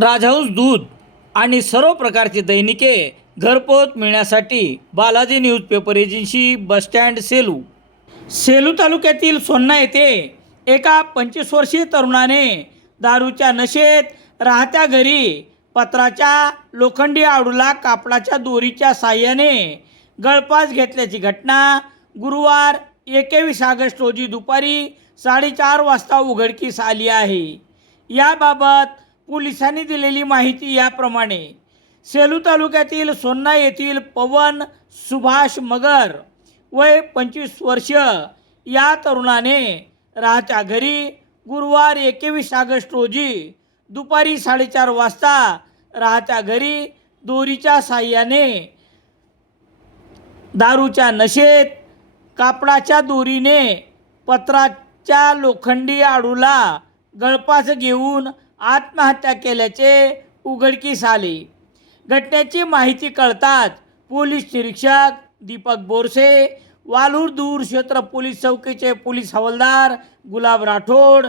राजहंस दूध आणि सर्व प्रकारचे दैनिके घरपोच मिळण्यासाठी Balaji newspaper agency bus stand Selu. Selu तालुक्यातील सोन्ना येथे एका पंचवीस वर्षीय तरुणाने दारूच्या नशेत राहत्या घरी पत्राच्या लोखंडी आडूला कापडाच्या दोरीच्या साह्याने गळपास घेतल्याची घटना गुरुवार एकवीस ऑगस्ट रोजी दुपारी साडेचार वाजता उघडकीस आली आहे. याबाबत पोलिसांनी दिलेली माहिती याप्रमाणे सेलू तालुक्यातील सोन्ना येथील पवन सुभाष मगर वय पंचवीस वर्ष या तरुणाने राहत्या घरी गुरुवार एकवीस ऑगस्ट रोजी दुपारी साडेचार वाजता राहत्या घरी दोरीच्या साह्याने दारूच्या नशेत कापडाच्या दोरीने पत्राच्या लोखंडी आडूला गळपास घेऊन आत्महत्या केल्याचे उघडकीस आले. घटनेची माहिती कळताच पोलीस निरीक्षक दीपक बोरसे वालूर दूर क्षेत्र पोलीस चौकीचे पोलीस हवालदार गुलाब राठोड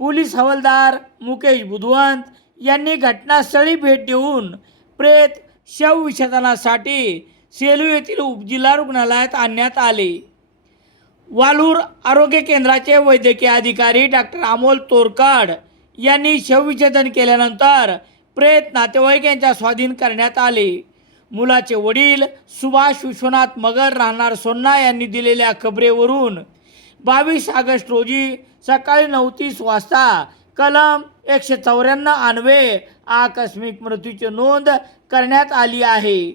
पोलीस हवालदार मुकेश बुधवंत यांनी घटनास्थळी भेट देऊन प्रेत शवविच्छेदनासाठी सेलू येथील उपजिल्हा रुग्णालयात आणण्यात आले. वालूर आरोग्य केंद्राचे वैद्यकीय अधिकारी डॉक्टर अमोल तोरकाड यांनी शवविच्छेदन केल्यानंतर प्रेत नातेवाईक यांच्या स्वाधीन करण्यात आले. मुलाचे वडील सुभाष विश्वनाथ मगर राहणार सोन्ना यांनी दिलेल्या खबरेवरून बावीस ऑगस्ट रोजी सकाळी नऊ तीस वाजता कलम एकशे चौऱ्याण्णव आणवे आकस्मिक मृत्यूची नोंद करण्यात आली आहे.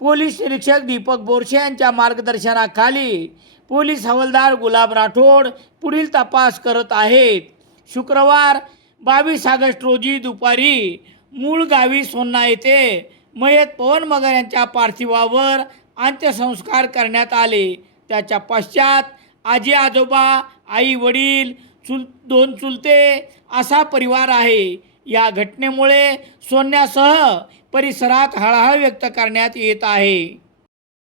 पोलीस निरीक्षक दीपक बोरशे यांच्या मार्गदर्शनाखाली पोलीस हवालदार गुलाब राठोड पुढील तपास करत आहेत. शुक्रवार बावीस ऑगस्ट रोजी दुपारी मूळ गावी सोन्ना येथे मयत पवन मगर यांच्या पार्थिवावर अंत्यसंस्कार करण्यात आले. त्याच्या पश्चात आजी आजोबा आई वडील चुल दोन चुलते असा परिवार आहे. या घटनेमुळे सोन्यासह परिसरात हळहळ व्यक्त करण्यात येत आहे.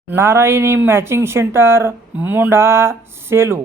Narayani matching centre Mondha Selu